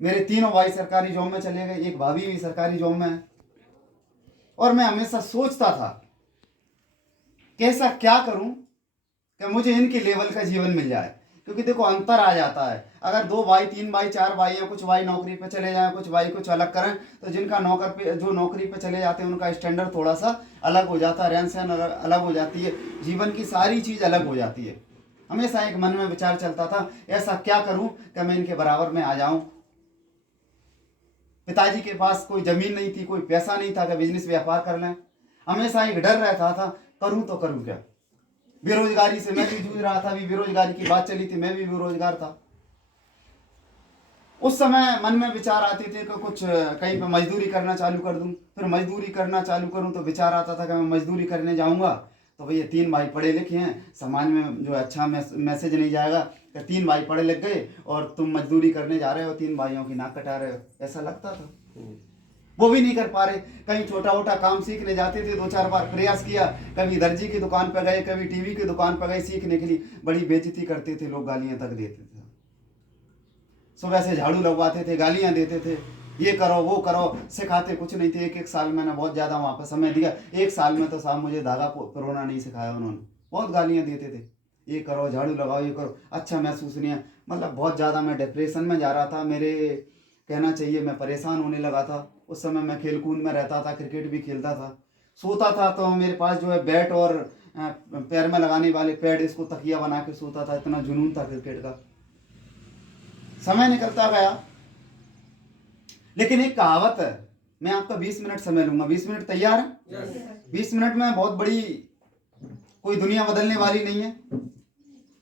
मेरे तीनों भाई सरकारी जॉब में चले गए, एक भाभी भी सरकारी जॉब में है। और मैं हमेशा सोचता था कि ऐसा क्या करूं कि मुझे इनके लेवल का जीवन मिल जाए। क्योंकि देखो अंतर आ जाता है, अगर 2 भाई 3 भाई 4 भाई हैं, कुछ भाई नौकरी पे चले जाएं, कुछ भाई कुछ अलग करें, तो जिनका जो नौकरी पे चले जाते हैं उनका स्टैंडर्ड थोड़ा सा अलग हो जाता है, रहन सहन अलग हो जाती है, जीवन की सारी चीज़ अलग हो जाती है। हमेशा एक मन में विचार चलता था, ऐसा क्या करूं कि मैं इनके बराबर में आ जाऊं। पिताजी के पास कोई जमीन नहीं थी, कोई पैसा नहीं था कि बिजनेस व्यापार कर लें। हमेशा एक डर रहता था, करूं तो करूं क्या। बेरोजगारी से मैं भी जूझ रहा था, अभी बेरोजगारी की बात चली थी, मैं भी बेरोजगार था। उस समय मन में विचार आते थे कि कुछ कहीं पे मजदूरी करना चालू कर दूं। फिर मजदूरी करना चालू करूं तो विचार आता था कि मैं मजदूरी करने जाऊंगा तो भैया 3 भाई पढ़े लिखे हैं, समाज में जो अच्छा मैसेज नहीं जाएगा कि 3 भाई पढ़े लिख गए और तुम मजदूरी करने जा रहे हो, 3 भाइयों की नाक कटा रहे हो, ऐसा लगता था। वो भी नहीं कर पा रहे। कहीं छोटा मोटा काम सीखने जाते थे, 2-4 बार प्रयास किया, कभी दर्जी की दुकान पर गए, कभी टीवी की दुकान पर गए सीखने के लिए, बड़ी बेइज्जती करते थे लोग, गालियां तक देते थे। सुबह से झाड़ू लगवाते थे, गालियां देते थे, ये करो वो करो, सिखाते कुछ नहीं थे। एक साल मैंने बहुत ज़्यादा वहाँ पर समय दिया। 1 साल में तो साहब मुझे धागा पिरोना नहीं सिखाया उन्होंने, बहुत गालियाँ देते थे, ये करो झाड़ू लगाओ ये करो, अच्छा महसूस नहीं है। मतलब बहुत ज़्यादा मैं डिप्रेशन में जा रहा था, मेरे कहना चाहिए मैं परेशान होने लगा था। उस समय मैं खेल कूद में रहता था, क्रिकेट भी खेलता था, सोता था तो मेरे पास जो है बैट और पैर में लगाने वाले पैड, इसको तकिया बना के सोता था, इतना जुनून था क्रिकेट का। समय निकलता गया, लेकिन एक कहावत है, मैं आपका 20 मिनट समय लूंगा, 20 मिनट तैयार है? 20 मिनट में बहुत बड़ी कोई दुनिया बदलने वाली नहीं है।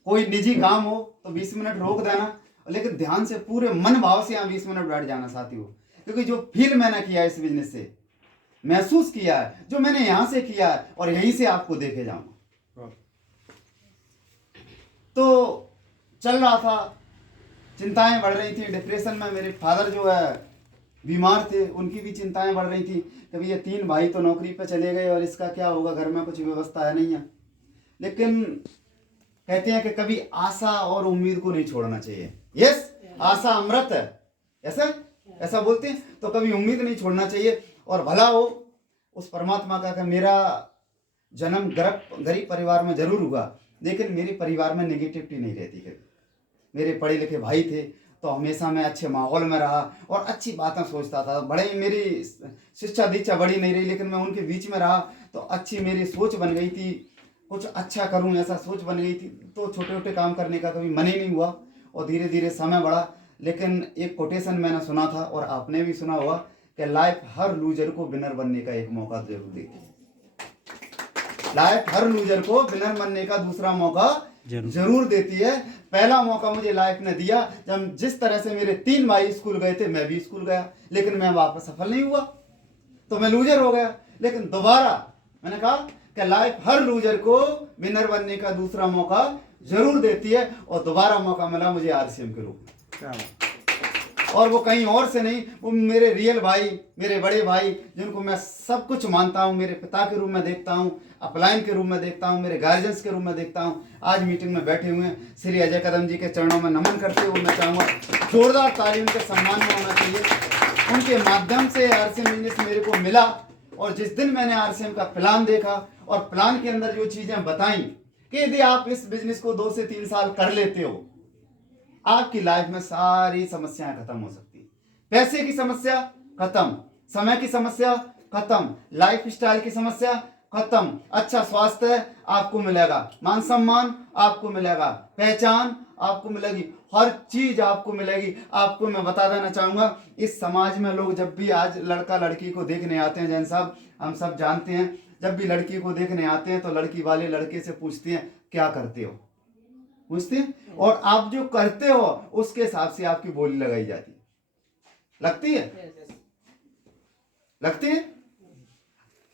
कोई निजी काम हो तो 20 मिनट रोक देना, लेकिन ध्यान से पूरे मन भाव से यहाँ 20 मिनट बैठ जाना साथी हो। क्योंकि जो फील मैंने किया है इस बिजनेस से, महसूस किया है, जो मैंने यहाँ से किया है, और यहीं से आपको देखे जाऊंगा। तो चल रहा था, चिंताएं बढ़ रही थी, डिप्रेशन में। मेरे फादर जो है बीमार थे, उनकी भी चिंताएं बढ़ रही थी, कभी ये 3 भाई तो नौकरी पे चले गए और इसका क्या होगा, घर में कुछ व्यवस्था है नहीं है। लेकिन कहते हैं कि कभी आशा और उम्मीद को नहीं छोड़ना चाहिए। यस, आशा अमृत है, ऐसा ऐसा बोलते हैं। तो कभी उम्मीद नहीं छोड़ना चाहिए। और भला हो उस परमात्मा का कि मेरा जन्म गरीब परिवार में जरूर हुआ, लेकिन मेरे परिवार में नेगेटिविटी नहीं रहती कभी। मेरे पढ़े लिखे भाई थे तो हमेशा मैं अच्छे माहौल में रहा और अच्छी बातें सोचता था। बड़े मेरी शिक्षा दीक्षा बड़ी नहीं रही, लेकिन मैं उनके बीच में रहा तो अच्छी मेरी सोच बन गई थी, कुछ अच्छा करूं ऐसा सोच बन गई थी। तो छोटे छोटे काम करने का कभी मन ही नहीं हुआ और धीरे धीरे समय बढ़ा। लेकिन एक कोटेशन मैंने सुना था और आपने भी सुना होगा कि लाइफ हर लूजर को विनर बनने का एक मौका जरूर देती है। लाइफ हर लूजर को विनर बनने का दूसरा मौका जरूर देती है। पहला मौका मुझे लाइफ ने दिया जब जिस तरह से मेरे 3 भाई स्कूल गए थे, मैं भी स्कूल गया, लेकिन मैं वहां पर सफल नहीं हुआ तो मैं लूजर हो गया। लेकिन दोबारा मैंने कहा कि लाइफ हर लूजर को विनर बनने का दूसरा मौका जरूर देती है, और दोबारा मौका मिला मुझे आरसीएम के रूप में। और वो कहीं और से नहीं, वो मेरे रियल भाई, मेरे बड़े भाई, जिनको मैं सब कुछ मानता हूँ, मेरे पिता के रूप में देखता हूँ, अपलाइन के रूप में देखता हूँ, मेरे गार्जियंस के रूप में देखता हूँ। आज मीटिंग में बैठे हुए हैं, श्री अजय कदम जी के चरणों में नमन करते हुए मैं चाहूँगा जोरदार ताली उनके सम्मान में होना चाहिए। उनके माध्यम से आरसीएम बिजनेस मेरे को मिला, और जिस दिन मैंने आरसीएम का प्लान देखा और प्लान के अंदर जो चीजें बताई कि यदि आप इस बिजनेस को 2 से 3 साल कर लेते हो, आपकी लाइफ में सारी समस्याएं खत्म हो सकती है। पैसे की समस्या खत्म, समय की समस्या खत्म, लाइफ स्टाइल की समस्या खत्म, अच्छा स्वास्थ्य आपको मिलेगा, मान सम्मान आपको मिलेगा, पहचान आपको मिलेगी, हर चीज आपको मिलेगी। आपको मैं बता देना चाहूंगा, इस समाज में लोग जब भी आज लड़का लड़की को देखने आते हैं, जैन साहब हम सब जानते हैं, जब भी लड़की को देखने आते हैं तो लड़की वाले लड़के से पूछते हैं क्या करते हो, पूछते हैं, और आप जो करते हो उसके हिसाब से आपकी बोली लगाई जाती है। लगती है? लगती है।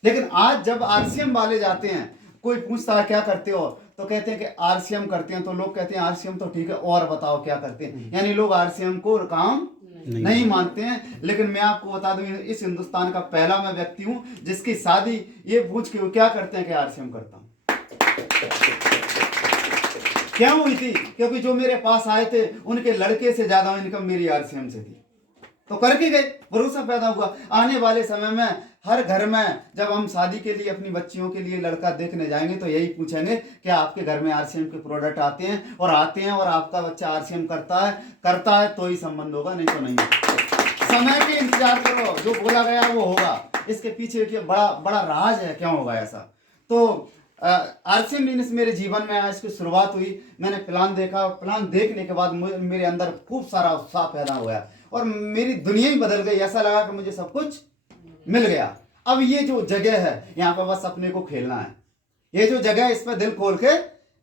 लेकिन आज जब आरसीएम वाले जाते हैं, कोई पूछता है क्या करते हो, तो कहते हैं कि आरसीएम करते हैं, तो लोग कहते हैं आरसीएम तो ठीक है, और बताओ क्या करते हैं। यानी लोग आरसीएम को काम नहीं मानते हैं। लेकिन मैं आपको बता दूं, इस हिंदुस्तान का पहला मैं व्यक्ति हूं जिसकी शादी ये पूछ के क्या करते हैं कि आरसीएम करता हूं। क्या हुई थी? क्योंकि जो मेरे पास आए थे उनके लड़के से ज्यादा इनकम मेरी आरसीएम से थी। तो करके गए, भरोसा पैदा हुआ। आने वाले समय में हर घर में जब हम शादी के लिए अपनी बच्चियों के लिए लड़का देखने जाएंगे तो यही पूछेंगे कि आपके घर में आरसीएम के प्रोडक्ट आते हैं और आपका बच्चा आरसीएम करता है तो ही संबंध होगा, नहीं तो नहीं। समय के इंतजार करो, जो बोला गया वो होगा। इसके पीछे क्या बड़ा राज है, क्यों होगा ऐसा। तो आरसीएम बिजनेस मेरे जीवन में इसकी शुरुआत हुई। मैंने प्लान देखा, प्लान देखने के बाद मेरे अंदर खूब सारा उत्साह पैदा हुआ और मेरी दुनिया ही बदल गई। ऐसा लगा कि मुझे सब कुछ मिल गया। अब ये जो जगह है यहाँ पर बस अपने को खेलना है। ये जो जगह है इस पर दिल खोल के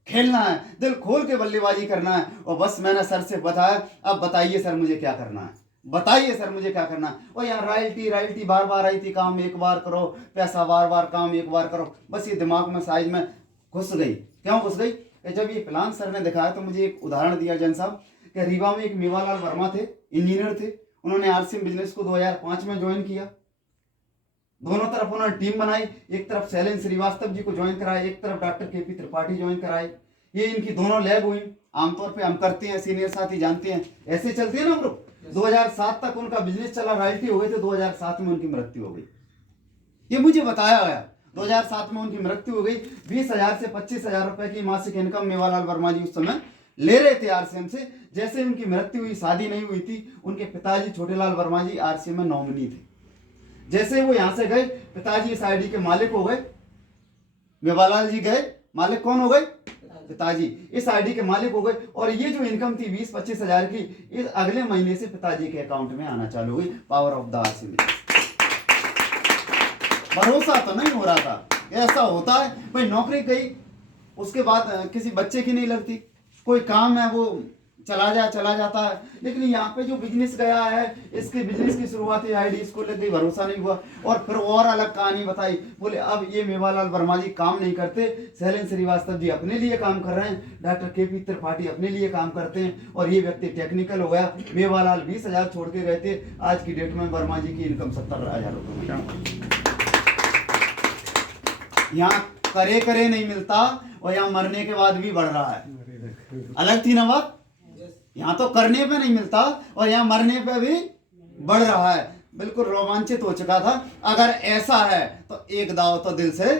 खेलना है, दिल खोल के बल्लेबाजी करना है। और बस मैंने सर से बताया, अब बताइए सर मुझे क्या करना है, बताइए सर मुझे क्या करना है। और यहाँ रॉयल्टी बार बार आई थी, काम एक बार करो, पैसा बार बार, काम एक बार करो। बस ये दिमाग में साइज में घुस गई। क्यों घुस गई? जब ये प्लान सर ने दिखाया तो मुझे एक उदाहरण दिया जैन साहब कि रीवा में एक मेवालाल वर्मा थे, इंजीनियर थे। उन्होंने आरसीएम बिजनेस को 2005 में ज्वाइन किया। दोनों तरफ उन्होंने टीम बनाई, एक तरफ शैलेंद्र श्रीवास्तव जी को ज्वाइन कराया, एक तरफ डॉक्टर केपी त्रिपाठी ज्वाइन कराए। ये इनकी दोनों लैब हुई। आमतौर पे हम करते हैं, सीनियर साथी जानते हैं, ऐसे चलते हैं ना ग्रुप। 2007 तक उनका बिजनेस चला, रॉयल्टी हो गई, तो 2007 में उनकी मृत्यु हो गई। ये मुझे बताया गया। 2007 में उनकी मृत्यु हो गई। 20,000 से 25,000 रुपए की मासिक इनकम मेवालाल वर्मा जी उस समय ले रहे थे आरसीएम से। जैसे उनकी मृत्यु हुई, शादी नहीं हुई थी, उनके पिताजी छोटेलाल वर्मा जी आरसीएम में नॉमिनी थे। जैसे वो यहां से गए, पिताजी इस आईडी के मालिक हो गए। मेवालाल जी गए, मालिक कौन हो गए? पिताजी इस आईडी के मालिक हो गए। और ये जो इनकम थी 20-25 हजार की, इस अगले महीने से पिताजी के अकाउंट में आना चालू हुई। Power of the RCM. भरोसा तो नहीं हो रहा था, ऐसा होता है भाई। नौकरी गई, उसके बाद किसी बच्चे की नहीं लगती, कोई काम है वो चला जाता है। लेकिन यहाँ पे जो बिजनेस गया है, इसके बिजनेस की शुरुआती आईडी इसको लग गई, भरोसा नहीं हुआ। और फिर और अलग कहानी बताई। बोले अब ये मेवालाल वर्मा जी काम नहीं करते, शैलेंद्र श्रीवास्तव जी अपने लिए काम कर रहे हैं, डॉक्टर केपी त्रिपाठी अपने लिए काम करते हैं, और ये व्यक्ति टेक्निकल हो गया। मेवालाल 20,000 छोड़ के गए थे, आज की डेट में वर्मा जी की इनकम 70,000 रुपये। यहाँ करे नहीं मिलता, और यहाँ मरने के बाद भी बढ़ रहा है। अलग थी ना बात। यहाँ तो करने पे नहीं मिलता और यहाँ मरने पे भी बढ़ रहा है। बिल्कुल रोमांचित हो चुका था। अगर ऐसा है तो एक दाव तो दिल से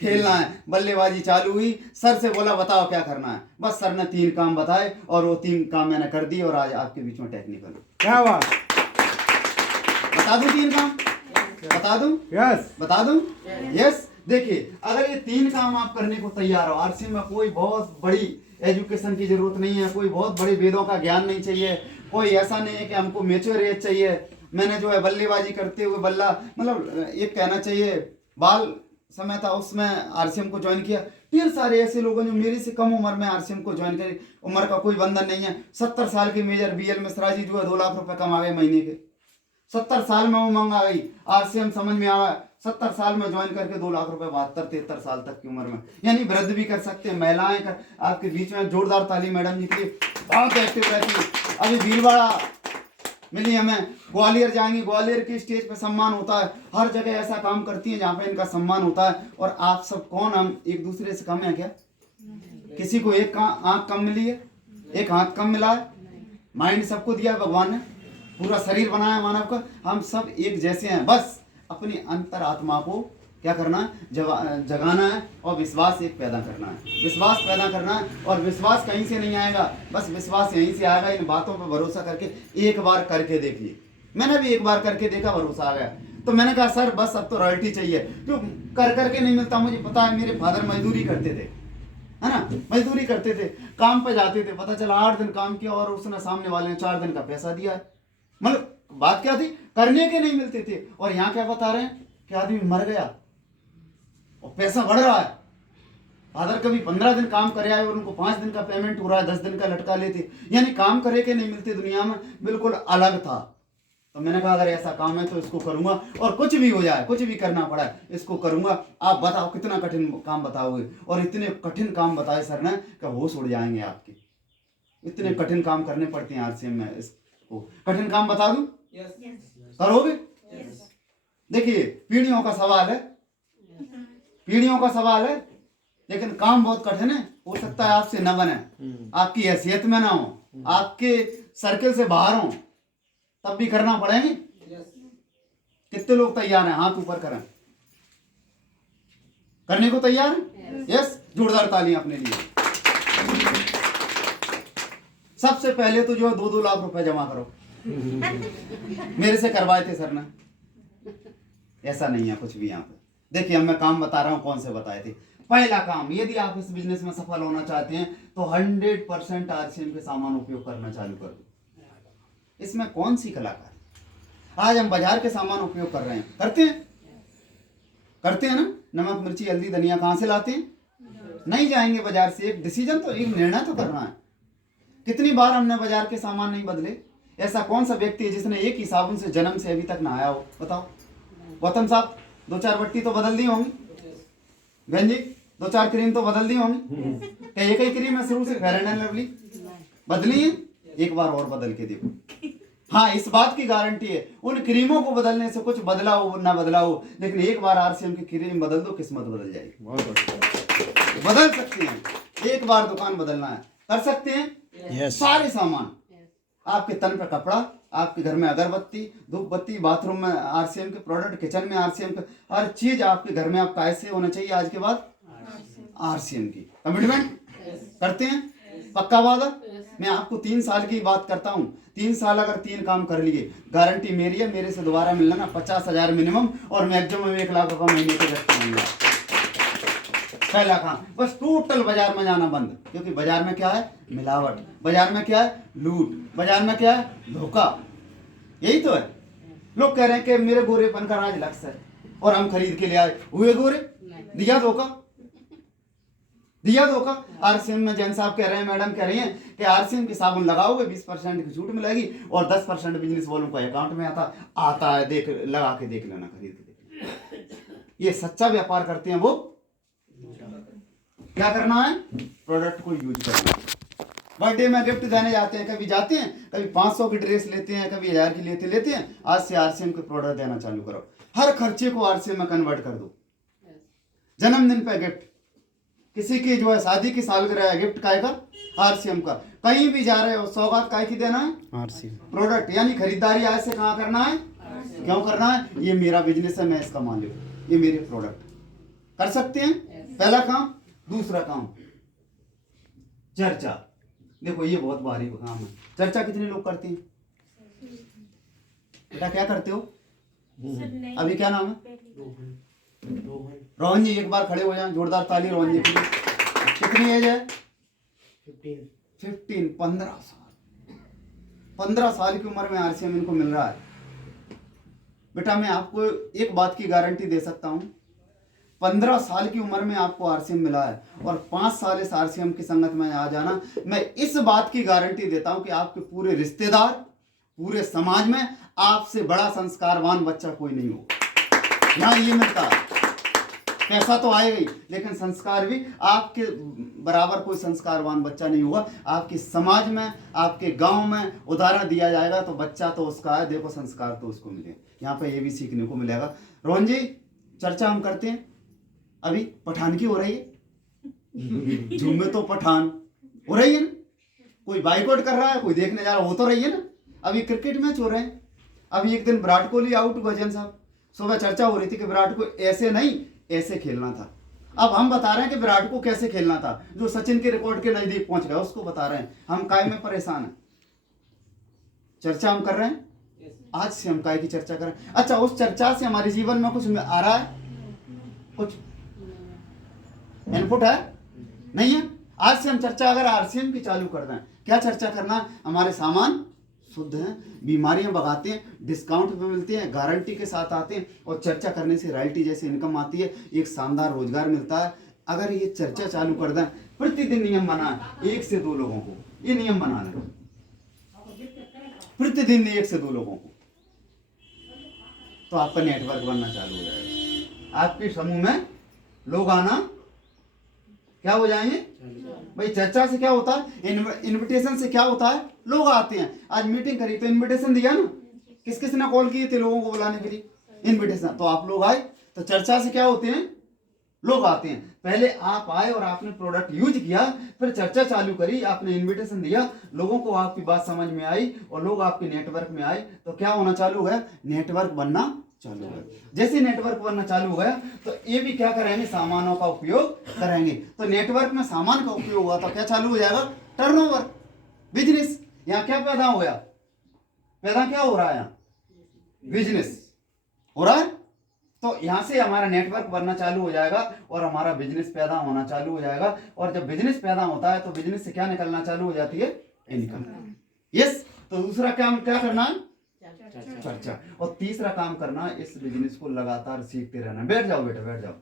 खेलना है। बल्लेबाजी चालू हुई। सर से बोला बताओ क्या करना है। बस सर ने 3 काम बताए और वो 3 काम मैंने कर दिए और आज आपके बीच में टेक्निकल। क्या बात। बता दूं 3 काम? बता दूं? यस। बता दूं? यस। देखिए, अगर ये 3 काम आप करने को तैयार हो, आरसीएम में कोई बहुत बड़ी एजुकेशन की जरूरत नहीं है, कोई बहुत बड़े वेदों का ज्ञान नहीं चाहिए, कोई ऐसा नहीं है कि हमको मैच्योर एज चाहिए। मैंने जो है बल्लेबाजी करते हुए बल्ला, मतलब एक कहना चाहिए बाल समय था उसमें आरसीएम को ज्वाइन किया। ढेर सारे ऐसे लोग हैं जो मेरे से कम उम्र में आरसीएम को ज्वाइन करे। उम्र का कोई बंधन नहीं है। 70 साल के मेजर बीएल मिश्रा जी जो है 2 लाख रुपए कमा गए महीने के। 70 साल में उमंग आ गई, आरसीएम समझ में आया। 70 साल में ज्वाइन करके 2 लाख रुपए 72-73 साल तक की उम्र में, यानी वृद्ध भी कर सकते हैं, महिलाएं कर। आपके बीच में जोरदार ताली मैडम जी के लिए, बहुत एक्टिव रहती है। अभी भीलवाड़ा मिली हमें, ग्वालियर जाएंगे, ग्वालियर की स्टेज पे सम्मान होता है। हर जगह ऐसा काम करती है जहाँ पे इनका सम्मान होता है। और आप सब कौन, हम एक दूसरे से कम है क्या? किसी को एक आंख कम मिली है, एक हाथ कम मिला है। माइंड सबको दिया भगवान ने, पूरा शरीर बनाया मानव का। हम सब एक जैसे हैं। बस अपनी अंतर आत्मा को क्या करना है? जगाना है और विश्वास एक पैदा करना है। विश्वास पैदा करना है, और विश्वास कहीं से नहीं आएगा, बस विश्वास यहीं से आएगा। इन बातों पर भरोसा करके एक बार करके देखिए। मैंने भी एक बार करके देखा, भरोसा आ गया। तो मैंने कहा सर बस अब तो रॉयल्टी चाहिए, क्यों कर करके नहीं मिलता। मुझे पता है, मेरे फादर मजदूरी करते थे, है ना, मजदूरी करते थे, काम पे जाते थे। पता चला 8 दिन काम किया और उसने सामने वाले ने 4 दिन का पैसा दिया है। मतलब बात क्या थी? करने के नहीं मिलते थे। और यहाँ क्या बता रहे हैं कि आदमी मर गया और पैसा बढ़ रहा है। फादर कभी 15 दिन काम करे आए और उनको 5 दिन का पेमेंट हो रहा है, 10 दिन का लटका लेते, यानी काम करे के नहीं मिलते। दुनिया में बिल्कुल अलग था। तो मैंने कहा अगर ऐसा काम है तो इसको करूंगा, और कुछ भी हो जाए, कुछ भी करना पड़ा इसको करूंगा। आप बताओ कितना कठिन काम बताओगे? और इतने कठिन काम बताए सर ने कि होश उड़ जाएंगे आपके। इतने कठिन काम करने पड़ते हैं आरसीएम में। इसको कठिन काम बता दूं? करोगे? देखिए, पीढ़ियों का सवाल है, पीढ़ियों का सवाल है, लेकिन काम बहुत कठिन है। हो सकता है आपसे न बने, आपकी हैसियत में ना हो, आपके सर्कल से बाहर हो, तब भी करना पड़ेंगे। कितने लोग तैयार हैं? हाथ ऊपर करें, करने को तैयार हैं? यस, जोरदार तालियां अपने लिए। सबसे पहले तो जो है 2-2 लाख रुपए जमा करो। मेरे से करवाए थे सर ने। ऐसा नहीं है कुछ भी यहाँ पे। देखिए अब मैं काम बता रहा हूँ, कौन से बताए थे। पहला काम, यदि आप इस बिजनेस में सफल होना चाहते हैं तो 100% आरसीएम के सामान उपयोग करना चालू कर दो। इसमें कौन सी कलाकारी? आज हम बाजार के सामान उपयोग कर रहे हैं, करते हैं ना। नमक मिर्ची हल्दी धनिया कहाँ से लाते हैं? नहीं जाएंगे बाजार से। एक डिसीजन तो, एक निर्णय तो करना है। कितनी बार हमने बाजार के सामान नहीं बदले? ऐसा कौन सा व्यक्ति है जिसने एक ही साबुन से जन्म से अभी तक नहाया हो? बताओ। गौतम साहब 2-4 बट्टी तो बदल दी होंगी। बहन जी 2-4 क्रीम तो बदल दी होंगी। क्या एक ही क्रीम है शुरू से फेयर एंड लवली? बदली है? एक बार और बदल के देखो। हाँ, इस बात की गारंटी है उन क्रीमों को बदलने से कुछ बदला हो ना बदला हो, लेकिन एक बार आरसीएम की क्रीम बदल दो, किस्मत बदल जाएगी। बदल सकते हैं, एक बार दुकान बदलना है, कर सकते हैं। सारे सामान, आपके तन पे कपड़ा, आपके घर में अगरबत्ती, धूप बत्ती, बाथरूम में आरसीएम के प्रोडक्ट, किचन में आरसीएम के, हर चीज आपके घर में आपका ऐसे होना चाहिए आज के बाद आरसीएम की। कमिटमेंट करते हैं? पक्का वादा? मैं आपको 3 साल की बात करता हूँ। 3 साल अगर 3 काम कर लिए, गारंटी मेरी है, मेरे से दोबारा मिलना ना 50,000 मिनिमम और मैक्सिमम 1 लाख रुपए महीने के व्यक्ति मिलना। पहला काम, बस टोटल बाजार में जाना बंद। क्योंकि बाजार में क्या है? मिलावट। बाजार में क्या है? लूट। बाजार में क्या है? धोखा। यही तो है। लोग कह रहे हैं कि मेरे गोरेपन का राज लक्ष्य है और हम खरीद के ले आए, हुए गोरे। दिया धोखा, दिया धोखा। आरसीएम में जैन साहब कह रहे हैं, मैडम कह रही हैं कि आरसीएम की साबुन लगाओगे 20% की छूट मिलेगी और 10% बिजनेस वालों को अकाउंट में आता है। देख, लगा के देख लेना, खरीद के देख लेना। ये सच्चा व्यापार करते हैं। वो क्या करना है? प्रोडक्ट को यूज करना। बर्थडे में गिफ्ट देने जाते हैं, कभी जाते हैं, कभी 500 की ड्रेस लेते हैं, कभी 1000 की लेते हैं। आज से आरसीएम के प्रोडक्ट देना चालू करो। हर खर्चे को आरसीएम में कन्वर्ट कर दो। जन्मदिन पे गिफ्ट, किसी की जो है शादी की सालगिरह है, गिफ्ट काएगा आरसीएम का। कहीं भी जा रहे हो, सौगात काय की देना है? RCM product. यानी खरीदारी आज से कहाँ करना है? क्यों करना है? ये मेरा बिजनेस है, मैं इसका मालिक हूं, ये मेरे प्रोडक्ट। कर सकते हैं? पहला काम। दूसरा काम, चर्चा। देखो ये बहुत बारीक काम है। चर्चा कितने लोग करते हैं? बेटा क्या करते हो अभी? क्या नाम है? रोहन जी एक बार खड़े हो जाएं, जोरदार ताली रोहन जी के लिए। कितनी एज है? 15 15 साल। 15 साल की उम्र में आरसीएम इनको मिल रहा है। बेटा मैं आपको एक बात की गारंटी दे सकता हूं, 15 साल की उम्र में आपको आरसीएम मिला है और 5 साल इस आरसीएम की संगत में आ जाना, मैं इस बात की गारंटी देता हूं कि आपके पूरे रिश्तेदार, पूरे समाज में आपसे बड़ा संस्कारवान बच्चा कोई नहीं होगा। यहाँ ये मिलता है, पैसा तो आएगा ही, लेकिन संस्कार भी आपके बराबर कोई संस्कारवान बच्चा नहीं होगा। आपके समाज में, आपके गांव में उदाहरण दिया जाएगा तो बच्चा तो उसका है, देखो संस्कार तो उसको मिले। यहाँ पे ये भी सीखने को मिलेगा। रोहन जी चर्चा हम करते हैं। अभी पठान की हो रही है, जूम में तो पठान हो रही है ना। कोई बाइकआउट कर रहा है, कोई देखने जा रहा, हो तो रही है ना। अभी क्रिकेट मैच हो रहे हैं। अभी एक दिन विराट कोहली आउट हुआ। जैन साहब सुबह चर्चा हो रही थी कि विराट को ऐसे नहीं ऐसे खेलना था। अब हम बता रहे हैं कि विराट को कैसे खेलना था। जो सचिन के रिकॉर्ड के नजदीक पहुंच गया उसको बता रहे हैं। हम काय में परेशान हैं। चर्चा हम कर रहे हैं। आज से हम काय की चर्चा करें। अच्छा, उस चर्चा से हमारे जीवन में कुछ आ रहा है? कुछ इनपुट है? नहीं है। आज से हम चर्चा अगर आरसीएम की चालू कर दें, क्या चर्चा करना? हमारे सामान शुद्ध हैं, बीमारियां भगाते हैं, डिस्काउंट पे मिलते हैं, गारंटी के साथ आते हैं और चर्चा करने से रॉयल्टी जैसी इनकम आती है, एक शानदार रोजगार मिलता है। अगर ये चर्चा चालू कर दें, प्रतिदिन नियम बना 1 से 2 लोगों को, ये नियम बना लें प्रतिदिन 1 से 2 लोगों को, तो आपका नेटवर्क बनना चालू हो जाएगा। आपके समूह में लोग आना क्या हो जाएंगे भाई। चर्चा से क्या होता है? इनविटेशन से क्या होता है? लोग आते हैं। आज मीटिंग करी तो इनविटेशन दिया ना, किस किस ने कॉल किए थे लोगों को बुलाने के लिए? इनविटेशन। तो आप लोग आए। तो चर्चा से क्या होते हैं? लोग आते हैं। पहले आप आए और आपने प्रोडक्ट यूज किया, फिर चर्चा चालू करी, आपने इनविटेशन दिया, लोगों को आपकी बात समझ में आई और लोग आपके नेटवर्क में आए, तो क्या होना चालू हुआ? नेटवर्क बनना चालू हुआ। जैसे नेटवर्क बनना चालू हो गया तो ये भी क्या करेंगे? सामानों का उपयोग करेंगे। तो नेटवर्क में सामान का उपयोग हुआ तो क्या चालू हो जाएगा? Turnover, business. यहाँ क्या पैदा हो गया? पैदा क्या हो रहा है? यहाँ बिजनेस हो रहा है। तो यहां से हमारा नेटवर्क बनना चालू हो जाएगा और हमारा बिजनेस पैदा होना चालू हो जाएगा। और जब बिजनेस पैदा होता है तो बिजनेस से क्या निकलना चालू हो जाती है? इनकम। यस। तो दूसरा काम क्या करना है? चर्चा। और तीसरा काम करना, इस बिजनेस को लगातार सीखते रहना। बैठ जाओ बेटा, बैठ जाओ।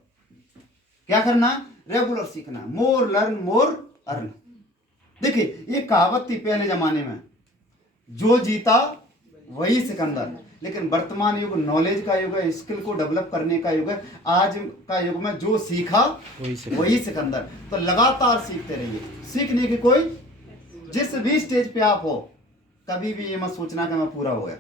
क्या करना? रेगुलर सीखना। मोर लर्न मोर अर्न। देखिए ये कहावत थी पहले जमाने में, जो जीता वही सिकंदर। लेकिन वर्तमान युग नॉलेज का युग है, स्किल को डेवलप करने का युग है। आज का युग में जो सीखा वही सिकंदर। तो लगातार सीखते रहिए। सीखने की कोई, जिस भी स्टेज पे आप हो, कभी भी ये मत सोचना कि मैं पूरा हो गया।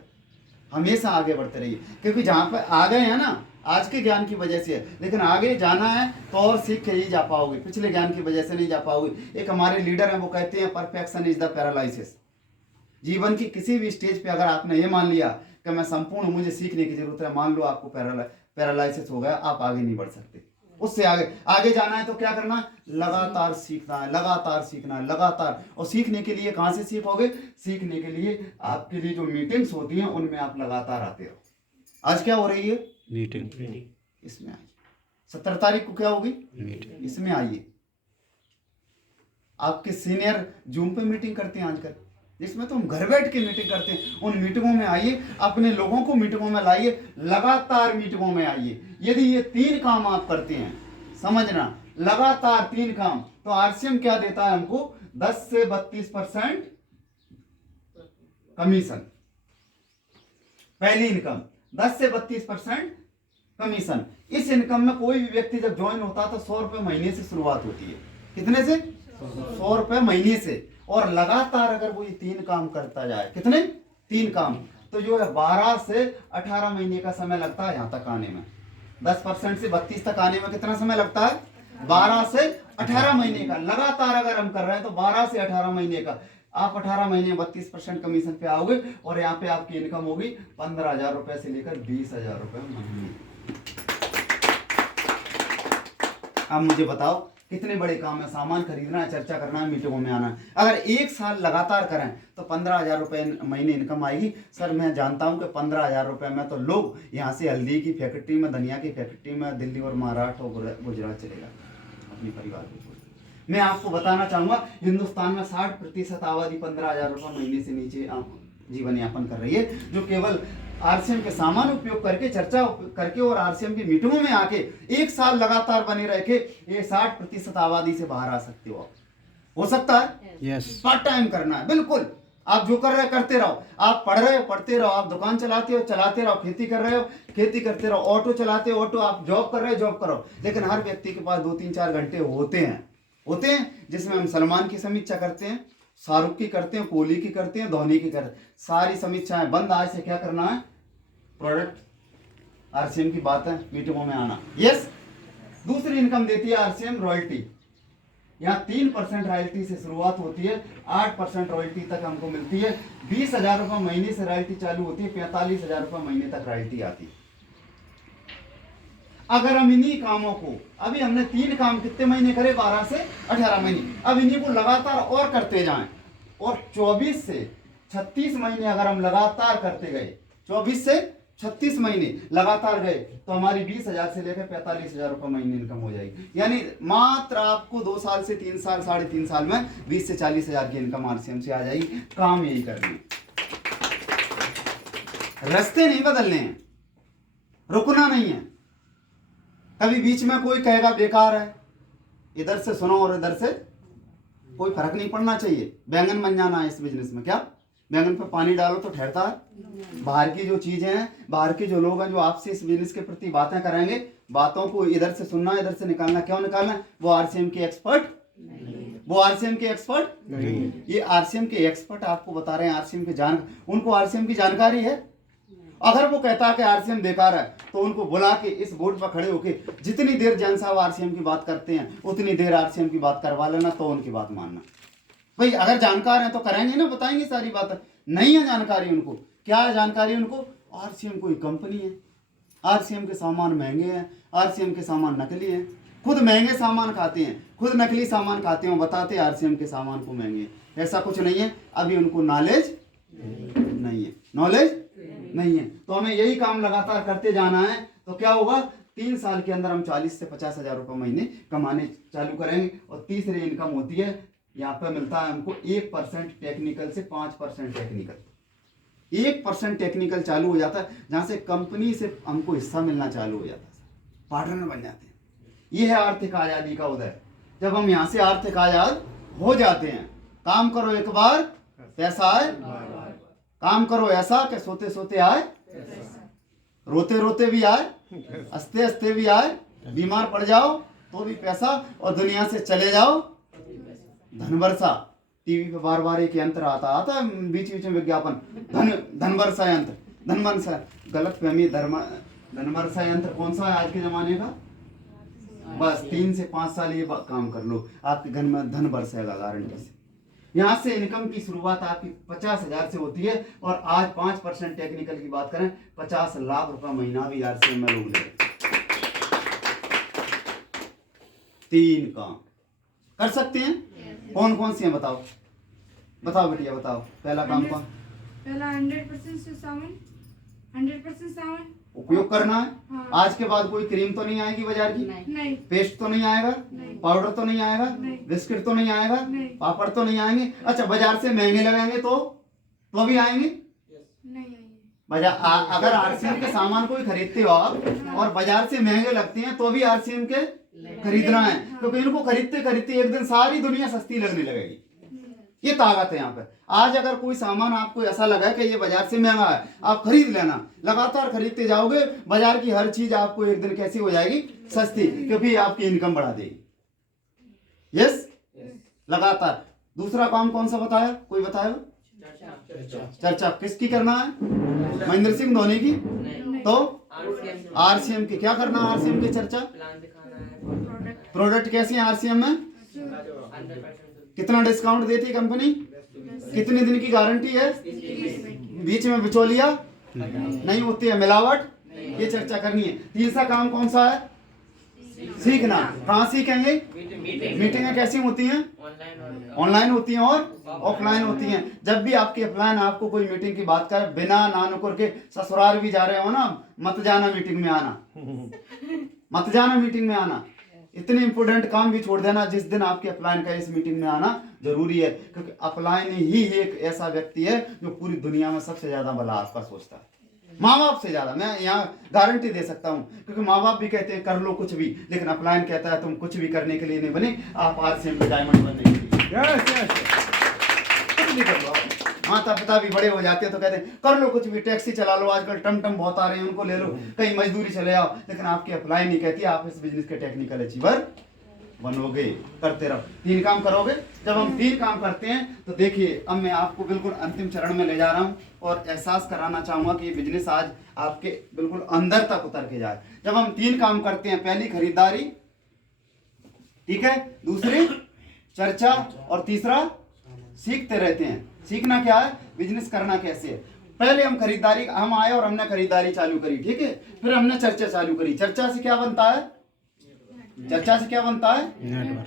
हमेशा आगे बढ़ते रहिए, क्योंकि जहां पर आ गए हैं ना, आज के ज्ञान की वजह से है, लेकिन आगे जाना है तो और सीख के ही जा पाओगे, पिछले ज्ञान की वजह से नहीं जा पाओगे। एक हमारे लीडर हैं, वो कहते हैं परफेक्शन इज द पैरालाइसिस। जीवन की किसी भी स्टेज पे अगर आपने ये मान लिया कि मैं संपूर्ण हूं, मुझे सीखने की जरूरत है, मान लो आपको पैरालाइसिस हो गया, आप आगे नहीं बढ़ सकते। उससे आगे जाना है तो क्या करना? लगातार सीखना है, लगातार सीखना है, लगातार। और सीखने के लिए कहां से सीखोगे? सीखने के लिए आपके लिए जो मीटिंग्स होती हैं उनमें आप लगातार आते हो। आज क्या हो रही है? मीटिंग। इसमें आइए। 17 तारीख को क्या होगी? मीटिंग। इसमें आइए। आपके सीनियर जूम पे मीटिंग करते हैं आजकल, जिसमें तो हम घर बैठ के मीटिंग करते हैं। उन मीटिंगों में आइए, अपने लोगों को मीटिंगों में लाइए, लगातार मीटिंगों में आइए। यदि ये 3 काम आप करते हैं, समझना, लगातार 3 काम, तो आरसीएम क्या देता है हमको? 10 से 32% कमीशन। पहली इनकम 10 से 32% कमीशन। इस इनकम में कोई भी व्यक्ति जब ज्वाइन होता है तो 100 रुपए महीने से शुरुआत होती है। कितने से? 100 रुपए महीने से। और लगातार अगर वो ये 3 काम करता जाए, कितने? 3 काम, तो जो है 12 से 18 महीने का समय लगता है यहाँ तक आने में। 10% से 32 तक आने में कितना समय लगता है? 12 से 18 महीने का। लगातार अगर हम कर रहे हैं तो 12 से 18 महीने का। आप 18 महीने 32% कमीशन पे आओगे और यहाँ पे आपकी इनकम होगी 15,000 रुपए से लेकर 20,000 रुपए महीने। अब मुझे बताओ कितने बड़े काम है? सामान खरीदना है, चर्चा करना है, मीटिंगों में आना है। अगर 1 साल लगातार करें तो 15,000 रुपए महीने इनकम आएगी। सर मैं जानता हूं कि 15,000 रुपए में तो लोग यहाँ से हल्दी की फैक्ट्री में, धनिया की फैक्ट्री में दिल्ली और महाराष्ट्र और गुजरात चलेगा अपने परिवार को। मैं आपको बताना चाहूंगा, हिंदुस्तान में 60% आबादी 15,000 रुपए महीने से नीचे जीवन यापन कर रही है, जो केवल आरसीएम के सामान उपयोग करके, चर्चा करके और आरसीएम की मीटिंगों में आके 1 साल लगातार बने रह के ये 60% आबादी से बाहर आ सकते हो। हो सकता है? यस। पार्ट टाइम करना है, बिल्कुल। आप जो कर रहे हो करते रहो, आप पढ़ रहे हो पढ़ते रहो, आप दुकान चलाते हो चलाते रहो, खेती कर रहे हो खेती करते रहो, ऑटो चलाते हो ऑटो, आप जॉब कर रहे हो जॉब करो। लेकिन हर व्यक्ति के पास 2-3-4 घंटे होते हैं जिसमें हम सलमान की समीक्षा करते हैं, शाहरुख की करते हैं, कोहली की करते हैं, धोनी की करते हैं। सारी समीक्षाएं बंद। आज से क्या करना है? प्रोडक्ट आरसीएम की बात है, मीटिंगों में आना। यस। दूसरी इनकम देती है आरसीएम रॉयल्टी। यहाँ 3% रॉयल्टी से शुरुआत होती है, 8% रॉयल्टी तक हमको मिलती है। 20,000 रुपये महीने से रॉयल्टी चालू होती है, 45,000 रुपये महीने तक रॉयल्टी आती है। अगर हम इन्हीं कामों को, अभी हमने 3 काम कितने महीने करे? 12 से 18 महीने। अब इन्हीं को लगातार और करते जाएं और 24 से 36 महीने अगर हम लगातार करते गए, 24 से 36 महीने लगातार गए, तो हमारी 20,000 से लेकर 45,000 रुपये महीने इनकम हो जाएगी। यानी मात्र आपको 2 साल से 3 साल, 3.5 साल में 20 से 40,000 की इनकम आरसीएम से आ जाएगी। काम यही करने, रास्ते नहीं बदलने हैं, रुकना नहीं है। कभी बीच में कोई कहेगा बेकार है, इधर से सुनो और इधर से, कोई फर्क नहीं पड़ना चाहिए। बैंगन बन जाना है इस बिजनेस में। क्या बैंगन पे पानी डालो तो ठहरता है? बाहर की जो चीजें हैं, बाहर के जो लोग हैं, जो आपसे इस बिजनेस के प्रति बातें करेंगे, बातों को इधर से सुनना, इधर से निकालना। क्यों निकालना? वो आरसीएम के एक्सपर्ट वो आरसीएम के एक्सपर्ट नहीं। ये आरसीएम के एक्सपर्ट आपको बता रहे हैं, आरसीएम के उनको आरसीएम की जानकारी है, अगर वो कहता है कि आरसीएम बेकार है तो उनको बुला के इस बोर्ड पर खड़े होके जितनी देर जैन साहब आरसीएम की बात करते हैं उतनी देर आरसीएम की बात करवा लेना, तो उनकी बात मानना। भाई अगर जानकार हैं तो करेंगे ना, बताएंगे सारी बातें। नहीं है जानकारी उनको, क्या है जानकारी उनको? आरसीएम कोई कंपनी है, आरसीएम के सामान महंगे हैं, आरसीएम के सामान नकली हैं, खुद महंगे सामान खाते हैं, खुद नकली सामान खाते हैं, बताते हैं आरसीएम के सामान को महंगे। ऐसा कुछ नहीं है, अभी उनको नॉलेज नहीं है, नॉलेज नहीं है। तो हमें यही काम लगातार करते जाना है, तो क्या होगा? 3 साल के अंदर हम 40 से 50 हजार रुपये महीने कमाने चालू करेंगे। और तीसरी इनकम होती है, यहाँ पे मिलता है हमको 1% टेक्निकल से 5% टेक्निकल। 1% टेक्निकल चालू हो जाता है, जहाँ से कंपनी से हमको हिस्सा मिलना चालू हो जाता है, पार्टनर बन जाते हैं। ये है आर्थिक आज़ादी का उदय। जब हम यहाँ से आर्थिक आज़ाद हो जाते हैं, काम करो एक बार पैसा आए, काम करो ऐसा कि सोते सोते आए, रोते रोते भी आए, हंसते हंसते भी आए, बीमार पड़ जाओ तो भी पैसा, और दुनिया से चले जाओ धन वर्षा। टीवी पे बार बार एक यंत्र आता बीच बीच में विज्ञापन, धन वर्षा यंत्र, धन वर्षा। गलत फहमी, धन वर्षा यंत्र कौन सा है आज के जमाने का? बस 3 से 5 साल ये काम कर लो, आपके घर में धन बरसेगा गारंटी से। यहाँ से इनकम की शुरुआत आपकी 50,000 से होती है, और आज 5% टेक्निकल की बात करें 50 लाख रुपए महीना भी आरसीएम में लोग ले। 3 काम कर सकते हैं। कौन कौन सी हैं बताओ, बताओ बेटिया बताओ। पहला काम कौन? पहला 100% सावन, 100% सावन उपयोग करना है। हाँ। आज के बाद कोई क्रीम तो नहीं आएगी बाजार की? नहीं। पेस्ट तो नहीं आएगा? नहीं। पाउडर तो नहीं आएगा? नहीं। बिस्किट तो नहीं आएगा? नहीं। पापड़ तो नहीं आएंगे? अच्छा, बाजार से महंगे लगेंगे तो भी आएंगे? नहीं आएंगे। बाजार अगर आरसीएम के सामान कोई खरीदते हो आप और बाजार से महंगे लगते हैं तो भी आरसीएम के खरीदना है, क्योंकि इनको खरीदते खरीदते एक दिन सारी दुनिया सस्ती लगने लगेगी। ये ताकत है यहाँ पे। आज अगर कोई सामान आपको ऐसा लगा कि ये बाजार से महंगा है, आप खरीद लेना, लगातार खरीदते जाओगे, बाजार की हर चीज आपको एक दिन कैसी हो जाएगी? सस्ती, क्योंकि आपकी इनकम बढ़ा देगी। यस, लगातार। दूसरा काम कौन सा बताया? कोई बताया? चर्चा किसकी करना है? महेंद्र सिंह धोनी की? तो आरसीएम की। क्या करना है आरसीएम की चर्चा? प्रोडक्ट कैसी है आरसीएम में? कितना डिस्काउंट देती है कंपनी? कितने दिन की गारंटी है? बीच में बिचौलिया नहीं होती है, मिलावट। ये चर्चा करनी है। तीसरा काम कौन सा है? सीखना। कहाँ सीखेंगे? मीटिंगें कैसी होती हैं? ऑनलाइन होती हैं और ऑफलाइन होती हैं। जब भी आपकी ऑफलाइन आपको कोई मीटिंग की बात करे, बिना ना नुकर के ससुराल भी जा रहे हो ना, मत जाना मीटिंग में आना, मत जाना मीटिंग में आना। इतने इंपोर्टेंट काम भी छोड़ देना जिस दिन आपके अपलाइन का इस मीटिंग में आना जरूरी है, क्योंकि अपलाइन ही एक ऐसा व्यक्ति है जो पूरी दुनिया में सबसे ज्यादा भला आपका सोचता है, माँ बाप से ज्यादा। मैं यहाँ गारंटी दे सकता हूँ, क्योंकि माँ बाप भी कहते हैं कर लो कुछ भी, लेकिन अपलाइन कहता है तुम कुछ भी करने के लिए नहीं बने, आप आरसीएम में डायमंड बनने के लिए कुछ भी कर लो। माता पिता भी बड़े हो जाते हैं तो कहते हैं कर लो कुछ भी, टैक्सी चला लो, आजकल टमटम बहुत आ रहे हैं उनको ले लो, कहीं मजदूरी चले आओ, लेकिन आपकी अप्लाई नहीं कहती आप इस बिजनेस के टेक्निकल अचीवर बनोगे। करते रहो, 3 काम करोगे। जब हम 3 काम करते हैं तो देखिए, अब मैं आपको बिल्कुल अंतिम चरण में ले जा रहा हूं और एहसास कराना चाहूंगा कि ये बिजनेस आज आपके बिल्कुल अंदर तक उतर के जाए। जब हम 3 काम करते हैं, पहली खरीदारी, ठीक है, दूसरी चर्चा, और तीसरा सीखते रहते हैं। सीखना क्या है? बिजनेस करना कैसे है। पहले हम खरीदारी, हम आए और हमने खरीदारी चालू करी, ठीक है, फिर हमने चर्चा चालू करी। चर्चा से क्या बनता है? चर्चा से क्या बनता है?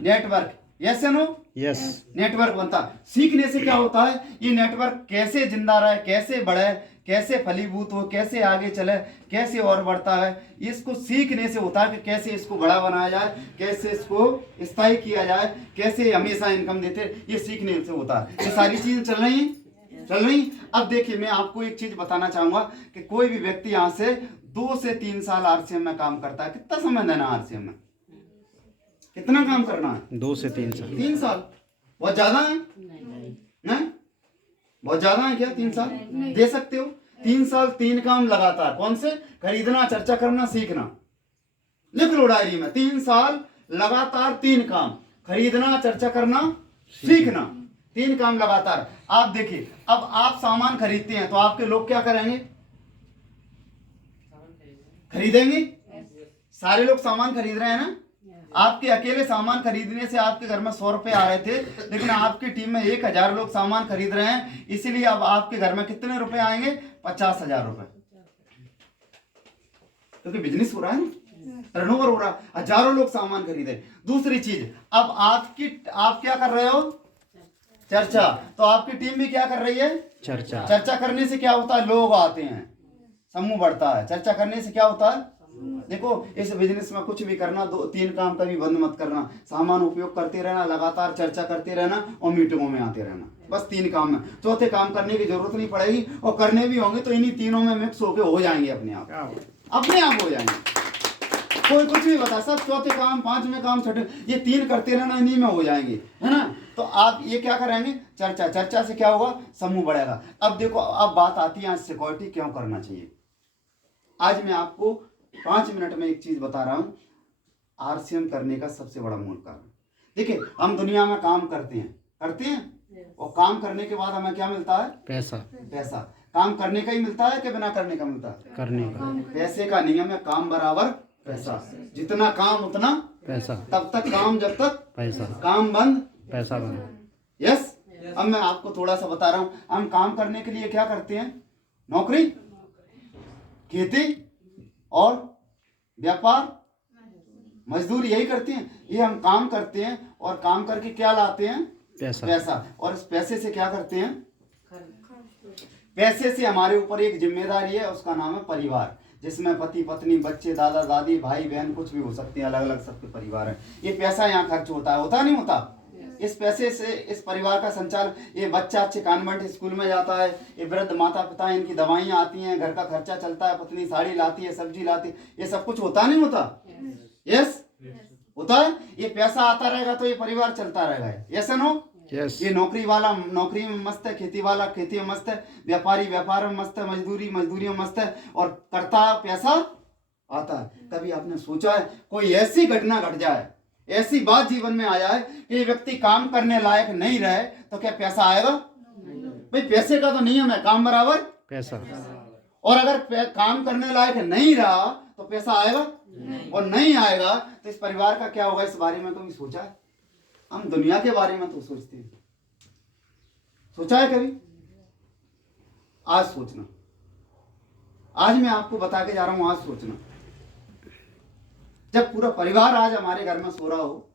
नेटवर्क। यस या नो? यस, नेटवर्क बनता है। सीखने से क्या होता है? ये नेटवर्क कैसे जिंदा रहे, कैसे बढ़े, कैसे फलीभूत हो, कैसे आगे चले, कैसे और बढ़ता है, इसको सीखने से होता है कि कैसे इसको बड़ा बनाया जाए, कैसे इसको स्थायी किया जाए, कैसे हमेशा इनकम देते, ये सीखने से होता है। ये सारी चीजें चल रही हैं, चल रही। अब देखिए, मैं आपको एक चीज बताना चाहूंगा कि कोई भी व्यक्ति यहाँ से 2 से 3 साल आरसीएम में काम करता है, कितना समय देना आरसीएम में? कितना काम करना है? 2 से 3 साल। 3 साल बहुत ज्यादा है? नहीं बहुत ज्यादा है क्या? 3 साल दे सकते हो? 3 साल 3 काम लगातार। कौन से? खरीदना, चर्चा करना, सीखना। लिख लो डायरी में, 3 साल लगातार 3 काम, खरीदना, चर्चा करना, सीखना, 3 काम लगातार। आप देखिए, अब आप सामान खरीदते हैं तो आपके लोग क्या करेंगे? खरीदेंगे? सारे लोग सामान खरीद रहे हैं ना? आपके अकेले सामान खरीदने से आपके घर में 100 रुपए आ रहे थे, लेकिन आपकी टीम में 1000 लोग सामान खरीद रहे हैं, इसीलिए अब आपके घर में कितने रुपए आएंगे? 50,000 रुपए, क्योंकि बिजनेस हो रहा है ना, टर्नओवर हो रहा है, हजारों लोग सामान खरीदे। दूसरी चीज, अब आप क्या कर रहे हो? चर्चा। तो आपकी टीम भी क्या कर रही है? चर्चा। चर्चा करने से क्या होता है? लोग आते हैं, समूह बढ़ता है। चर्चा करने से क्या होता है? देखो, इस बिजनेस में कुछ भी करना, 2-3 काम कभी बंद मत करना। सामान उपयोग करते रहना, लगातार चर्चा करते रहना और मीटिंगों में आते रहना, बस 3 काम है। चौथे काम करने की जरूरत नहीं पड़ेगी, और करने भी होंगे तो इन्हीं तीनों में मिक्स होके हो जाएंगे, अपने आप हो जाएंगे। कोई कुछ भी बता, सब चौथे काम, 5वें काम, छठे, ये 3 करते रहना, इन्हीं में हो जाएंगे, है ना? तो आप ये क्या करेंगे? चर्चा। चर्चा से क्या होगा? समूह बढ़ेगा। अब देखो, अब बात आती है सिक्योरिटी क्यों करना चाहिए। आज मैं आपको 5 मिनट में एक चीज बता रहा हूं, आरसीएम करने का सबसे बड़ा मूल कारण। देखिए, हम दुनिया में काम करते हैं, और काम करने के बाद हमें क्या मिलता है? पैसा। काम करने का ही मिलता है कि बिना करने का मिलता है? करने का। पैसे का नियम है, काम बराबर पैसा। जितना काम उतना पैसा। तब तक काम जब तक पैसा। काम बंद पैसा बंद। यस। अब मैं आपको थोड़ा सा बता रहा हूं, हम काम करने के लिए क्या करते हैं? नौकरी, खेती और व्यापार, मजदूरी, यही करते हैं। ये हम काम करते हैं, और काम करके क्या लाते हैं? पैसा। और इस पैसे से क्या करते हैं? पैसे से हमारे ऊपर एक जिम्मेदारी है, उसका नाम है परिवार, जिसमें पति पत्नी, बच्चे, दादा दादी, भाई बहन, कुछ भी हो सकते हैं, अलग अलग सबके परिवार है। ये पैसा यहाँ खर्च होता नहीं होता? इस पैसे से इस परिवार का संचालन, ये बच्चा अच्छे कॉन्वेंट स्कूल में जाता है, ये वृद्ध माता पिता, इनकी दवाइयाँ आती हैं, घर का खर्चा चलता है, पत्नी साड़ी लाती है, सब्जी लाती है, ये सब कुछ होता नहीं होता? यस, होता है। ये पैसा आता रहेगा तो ये परिवार चलता रहेगा। Yes and no? ये नौकरी वाला नौकरी में मस्त है, खेती वाला खेती में मस्त है, व्यापारी व्यापार में मस्त है, मजदूरी में मस्त है, और करता पैसा आता है। कभी आपने सोचा है कोई ऐसी घटना घट जाए, ऐसी बात जीवन में आ जाए कि व्यक्ति काम करने लायक नहीं रहे, तो क्या पैसा आएगा? भाई, पैसे का तो नियम है, काम बराबर पैसा। और अगर काम करने लायक नहीं रहा तो पैसा आएगा? और नहीं आएगा तो इस परिवार का क्या होगा? इस बारे में कभी सोचा है? हम दुनिया के बारे में तो सोचते हैं, सोचा है कभी? आज सोचना। आज मैं आपको बता के जा रहा हूं, आज सोचना। जब पूरा परिवार आज हमारे घर में सो रहा हो,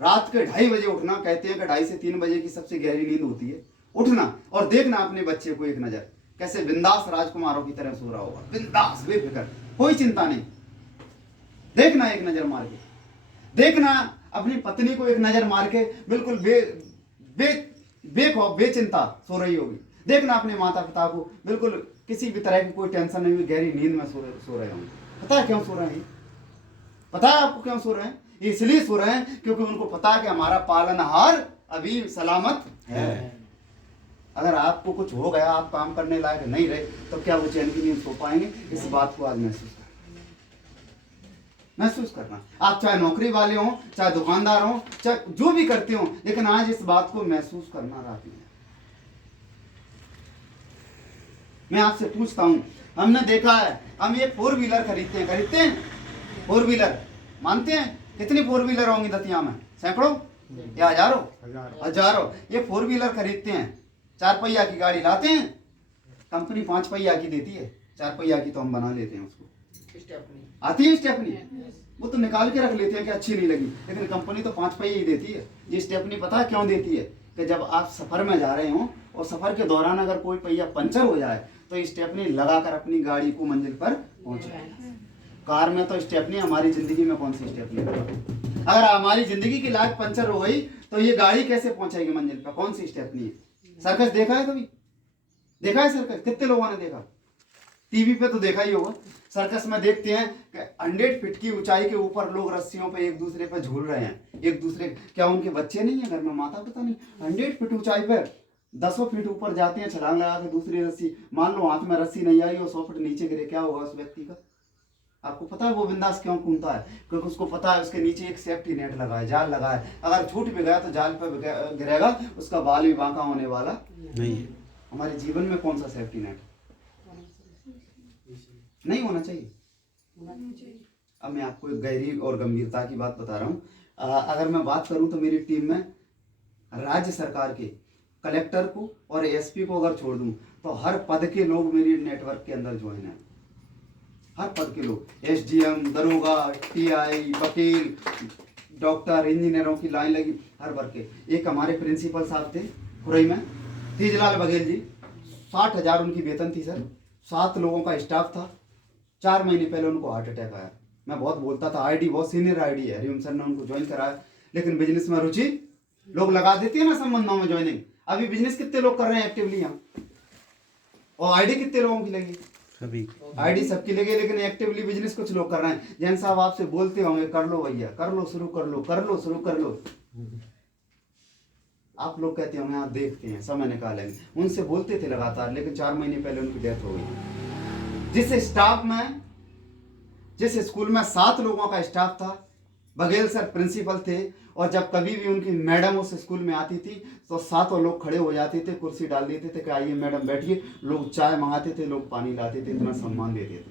रात के 2:30 बजे उठना, कहते हैं कि 2:30 से 3 बजे की सबसे गहरी नींद होती है, उठना और देखना अपने बच्चे को एक नजर, कैसे बिंदास राजकुमारों की तरह सो रहा होगा, बिंदास, बेफिक्र, कोई चिंता नहीं। देखना एक नजर मार के, देखना अपनी पत्नी को एक नजर मार के, बिल्कुल बेचिंता सो रही होगी। देखना अपने माता पिता को, बिल्कुल किसी भी तरह की कोई टेंशन नहीं हुई, गहरी नींद में सो रहे होंगे। पता है क्यों सो रहे हैं? पता है आपको क्यों सो रहे हैं? इसलिए सो रहे हैं क्योंकि उनको पता है कि हमारा पालनहार अभी सलामत है। अगर आपको कुछ हो गया, आप काम करने लायक नहीं रहे, तो क्या वो चैन की नींद सो पाएंगे? इस बात को आज महसूस करना। आप चाहे नौकरी वाले हो, चाहे दुकानदार हो, चाहे जो भी करते हो, लेकिन आज इस बात को महसूस करना रात में। मैं आपसे पूछता हूं, हमने देखा है, हम ये 4 व्हीलर खरीदते हैं 4 व्हीलर, मानते हैं? कितनी 4 व्हीलर होंगी दतिया में? सैकड़ों या हजारों। ये 4 व्हीलर खरीदते हैं, 4 पहिया की गाड़ी लाते हैं, कंपनी 5 पहिया की देती है, 4 पहिया की तो हम बना लेते हैं, उसको आती है स्टेपनी, वो तो निकाल के रख लेते हैं कि अच्छी नहीं लगी, लेकिन कंपनी तो 5 पहिया ही देती है। ये स्टेपनी पता है क्यों देती है? कि जब आप सफर में जा रहे हो और सफर के दौरान अगर कोई पहिया पंचर हो जाए तो स्टेपनी लगाकर अपनी गाड़ी को मंजिल पर पहुंचाए। कार में तो स्टेपनी, हमारी जिंदगी में कौन सी स्टेपनी? अगर हमारी जिंदगी की लाइट पंचर हो गई तो ये गाड़ी कैसे पहुंचाएगी मंजिल पर? कौन सी स्टेपनी है? सर्कस देखा है कभी? देखा है सर्कस? कितने लोगों ने देखा? टीवी पे तो देखा ही होगा। सर्कस में देखते हैं कि 100 फीट की ऊंचाई के ऊपर लोग रस्सियों पे एक दूसरे पे झूल रहे हैं, एक दूसरे, क्या उनके बच्चे नहीं है घर में, माता पिता नहीं? 100 फीट ऊंचाई पे 10 फीट ऊपर जाते हैं, छलांग लगा के दूसरी रस्सी, मान लो हाथ में रस्सी नहीं आई और 100 फीट नीचे गिरे, क्या होगा उस व्यक्ति का? आपको पता है वो बिंदास क्यों घूमता है? क्योंकि उसको पता है उसके नीचे एक सेफ्टी नेट लगा है, जाल लगा है, अगर छूट भी गया तो जाल पर गिरेगा, उसका बाल भी बांका होने वाला नहीं है। हमारे जीवन में कौन सा सेफ्टी नेट नहीं होना चाहिए? होना चाहिए। अब मैं आपको एक गहरी और गंभीरता की बात बता रहा हूँ। अगर मैं बात करूँ तो मेरी टीम में राज्य सरकार के कलेक्टर को और एसपी को अगर छोड़ दूँ तो हर पद के लोग मेरी नेटवर्क के अंदर ज्वाइन हैं। हर पद के लोग, एसडीएम, दरोगा, टीआई, वकील, डॉक्टर, इंजीनियरों की लाइन लगी हर वर्ग के। एक हमारे प्रिंसिपल साहब थे खुरई में, तेजलाल बघेल जी, 60,000 उनकी वेतन थी सर, 7 लोगों का स्टाफ था। 4 महीने पहले उनको हार्ट अटैक आया। मैं बहुत बोलता था आईडी बहुत सीनियर आईडी है, हरिओम सर ने उनको ज्वाइन कराया, लेकिन बिजनेस में रुचि लोग लगा देते हैं ना संबंधों में ज्वाइनिंग। अभी बिजनेस कितने लोग कर रहे हैं एक्टिवली यहाँ, और आईडी कितने लोगों की लगी? सभी आईडी सबकी लगी, लेकिन एक्टिवली बिजनेस कुछ लोग कर रहे हैं। जैन साहब आपसे बोलते होंगे कर लो भैया, कर लो, शुरू कर लो, कर लो, शुरू कर लो। आप लोग कहते होंगे आप देखते हैं, समय निकालेंगे। उनसे बोलते थे लगातार, लेकिन 4 महीने पहले उनकी डेथ हो गई। जिस स्टाफ में, जिस स्कूल में 7 लोगों का स्टाफ था, बघेल सर प्रिंसिपल थे, और जब कभी भी उनकी मैडम उस स्कूल में आती थी तो 7 लोग खड़े हो जाते थे, कुर्सी डाल देते थे कि आइए मैडम बैठिए। लोग चाय मंगाते थे, लोग पानी लाते थे, इतना सम्मान देते थे।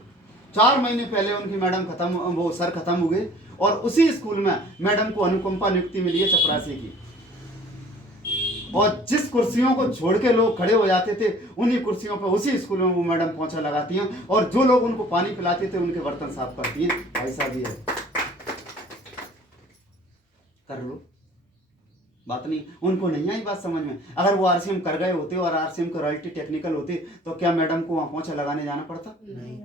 4 महीने पहले उनकी मैडम खत्म, वो सर खत्म हुए, और उसी स्कूल में मैडम को अनुकंपा नियुक्ति मिली है चपरासी की। और जिस कुर्सियों को छोड़ के लोग खड़े हो जाते थे, उन्हीं कुर्सियों पर उसी स्कूल में वो मैडम पोंछा लगाती हैं, और जो लोग उनको पानी पिलाते थे उनके बर्तन साफ करती हैं। ऐसा भी है, कर लो, बात नहीं। उनको नहीं आई बात समझ में। अगर वो आरसीएम कर गए होते और आरसीएम के रॉयल्टी टेक्निकल होते तो क्या मैडम को वहां पोंछा लगाने जाना पड़ता? नहीं।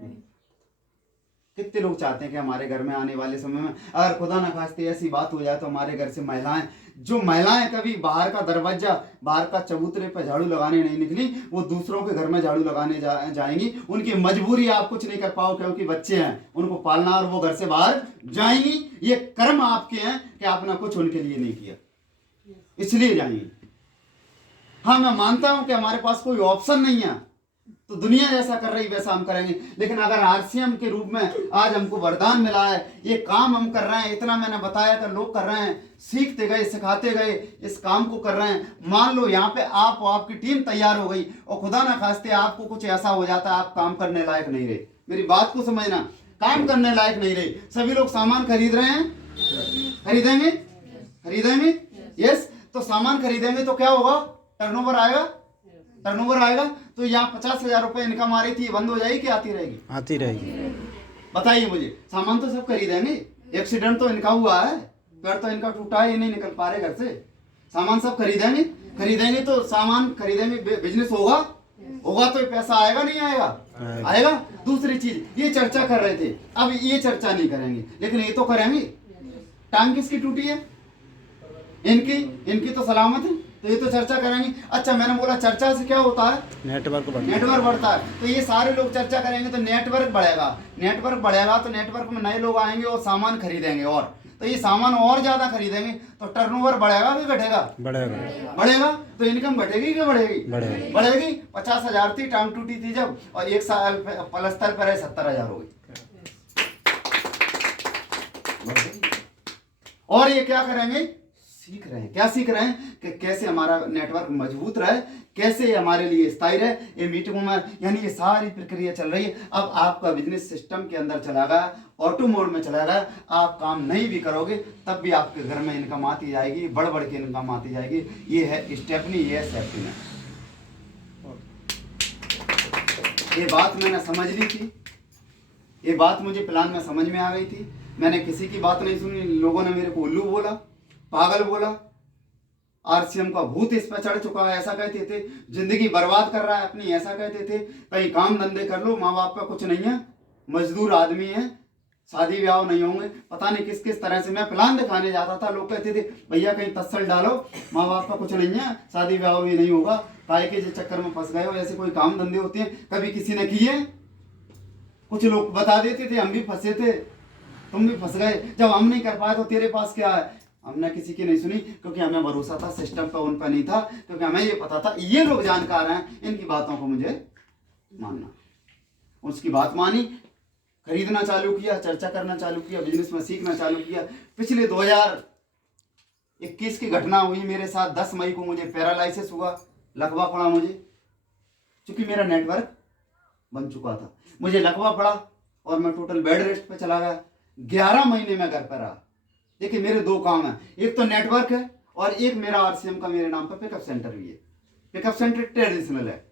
कितने लोग चाहते हैं कि हमारे घर में आने वाले समय में अगर खुदा न खास्ते ऐसी बात हो जाए तो हमारे घर से महिलाएं, जो महिलाएं कभी बाहर का दरवाजा, बाहर का चबूतरे पर झाड़ू लगाने नहीं निकली, वो दूसरों के घर में झाड़ू लगाने जाएंगी। उनकी मजबूरी आप कुछ नहीं कर पाओ, क्योंकि बच्चे हैं, उनको पालना, और वो घर से बाहर जाएंगी। ये कर्म आपके हैं कि आपने कुछ उनके लिए नहीं किया, इसलिए जाएंगी। हाँ, मैं मानता हूं कि हमारे पास कोई ऑप्शन नहीं है, तो दुनिया जैसा कर रही वैसा हम करेंगे। लेकिन अगर आरसीएम के रूप में आज हमको वरदान मिला है, ये काम हम कर रहे हैं, इतना मैंने बताया कि लोग कर रहे हैं, सीखते गए, सिखाते गए, इस काम को कर रहे हैं। मान लो यहाँ पे आप और आपकी टीम तैयार हो गई, और खुदा ना खास्ते आपको कुछ ऐसा हो जाता है, आप काम करने लायक नहीं रहे। मेरी बात को समझना, काम करने लायक नहीं रहे। सभी लोग सामान खरीद रहे हैं, खरीदेंगे, खरीदेंगे, यस। तो सामान खरीदेंगे तो क्या होगा? टर्नओवर आएगा, टर्नओवर आएगा। तो यहाँ 50,000 रुपए इनकम आ रही थी, बंद हो जाएगी कि आती रहेगी? आती रहेगी। बताइए मुझे। सामान तो सब खरीदेंगे, एक्सीडेंट तो इनका हुआ है, पैर तो इनका टूटा है, ये नहीं निकल पा रहे घर से। सामान सब खरीदेंगे, खरीदेंगे तो सामान खरीदेंगे, बिजनेस होगा, होगा तो पैसा आएगा नहीं आएगा? आएगा। दूसरी चीज, ये चर्चा कर रहे थे, अब ये चर्चा नहीं करेंगे, लेकिन ये तो करेंगे। टांग किसकी टूटी है? इनकी, इनकी तो सलामत है, तो ये तो चर्चा करेंगे। अच्छा, मैंने बोला चर्चा से क्या होता है? नेटवर्क बढ़ता नेटवर्क बढ़ता है। तो ये सारे लोग चर्चा करेंगे तो नेटवर्क बढ़ेगा, नेटवर्क बढ़ेगा तो नेटवर्क में नए लोग आएंगे और सामान खरीदेंगे, और तो ये सामान और ज्यादा खरीदेंगे तो टर्नओवर बढ़ेगा कि घटेगा? बढ़ेगा। बढ़ेगा। तो इनकम घटेगी कि बढ़ेगी? बढ़ेगी। बढ़ेगी। 50,000 थी, टांग टूटी थी जब, और 1 साल पलस्तर पर 70,000 हो गई। और ये क्या करेंगे? सीख रहे हैं। क्या सीख रहे हैं? कि कैसे हमारा नेटवर्क मजबूत रहे, कैसे हमारे लिए स्थायी रहे। ये मीटिंगों में, यानी ये सारी प्रक्रिया चल रही है। अब आपका बिजनेस सिस्टम के अंदर चला गया, ऑटो मोड में चला गया। आप काम नहीं भी करोगे तब भी आपके घर में इनकम आती जाएगी, बढ़ बढ़ के इनकम आती जाएगी। ये है स्टेपनी, ये है सेफ्टी नेट। ये बात मैंने समझ ली थी, ये बात मुझे प्लान में समझ में आ गई थी। मैंने किसी की बात नहीं सुनी। लोगों ने मेरे को उल्लू बोला, पागल बोला, आरसीएम का भूत इस पर चढ़ चुका है, ऐसा कहते थे। जिंदगी बर्बाद कर रहा है अपनी, ऐसा कहते थे। कहीं काम धंधे कर लो, माँ बाप का कुछ नहीं है, मजदूर आदमी है, शादी ब्याह नहीं होंगे, पता नहीं किस किस तरह से। मैं प्लान दिखाने जाता था, लोग कहते थे भैया कहीं तत्सल डालो, माँ बाप का कुछ नहीं है, शादी ब्याह भी नहीं होगा, काय के चक्कर में फंस गए हो, ऐसे कोई काम धंधे होते हैं, कभी किसी ने किए? कुछ लोग बता देते थे हम भी फंसे थे, तुम भी फंस गए। जब हम नहीं कर पाए तो तेरे पास क्या है? हमने किसी की नहीं सुनी, क्योंकि हमें भरोसा था सिस्टम पर, उन पर नहीं था। क्योंकि हमें ये पता था ये लोग जानकार हैं, इनकी बातों को मुझे मानना। उसकी बात मानी, खरीदना चालू किया, चर्चा करना चालू किया, बिजनेस में सीखना चालू किया। पिछले 2021 की घटना हुई मेरे साथ। 10 मई को मुझे पैरालिसिस हुआ, लकवा पड़ा मुझे, क्योंकि मेरा नेटवर्क बन चुका था। मुझे लकवा पड़ा और मैं टोटल बेड रेस्ट पे चला गया। 11 महीने मैं घर पर रहा। देखिए मेरे दो काम हैं, एक तो नेटवर्क है और एक मेरा आरसीएम का मेरे नाम पर पिकअप सेंटर भी है। पिकअप सेंटर ट्रेडिशनल है,